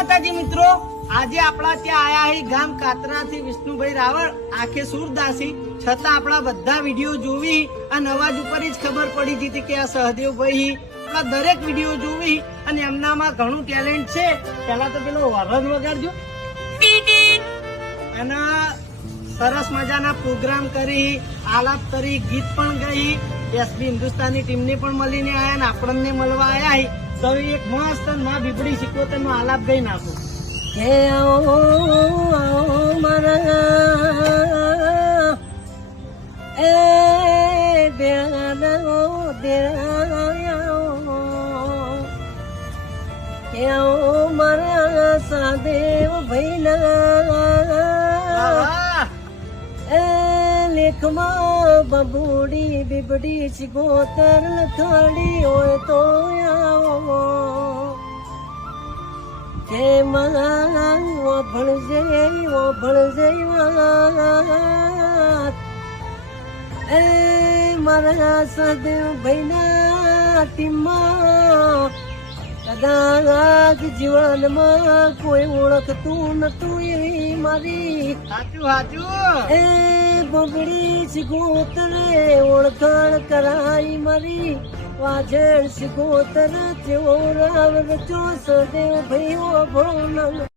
માતાજી મિત્રો, આજે આપણા ત્યાં આયા હી ગામ કાતરાથી વિષ્ણુભાઈ રાવળ આખે સુરદાસી, છતાં આપણા બધા વિડીયો જોવી અને અવાજ ઉપર જ ખબર પડી જતી કે આ સહદેવભાઈ આપણા દરેક વિડીયો જોવી અને એમનામાં ઘણું ટેલેન્ટ છે. પેલા તો પેલો વરદ વગાડજો અને સરસ મજાના પ્રોગ્રામ કરી, આલાપ કરી, ગીત પણ ગઈ. એસબી હિન્દુસ્તાની ટીમને પણ મળીને આયા ને આપણને મળવા આયા. તો એક મસ્ત માં બીબડી શીખવતર નો આલાપ ગઈ નાખો. હે આવો મારા એ દેરાઓ દેરાઓ હે આવો મારા સાદેવ ભૈલા એ લેખમાં બબુડી બીબડી શીખોતર લખાડી હોય તો આવો હે મારા ભણજે વાત એ મારા સદેવ ભાઈના ટીમમાં કદાચ જીવનમાં કોઈ ઓળખતું નતું એવી મારી સાચું સાચું એ બગડી શીખોતરે ઓળખાણ કરાઈ મારી વાજણ શીખોતર જેવો રાવ રચો સદેવ ભાઈઓ ભણો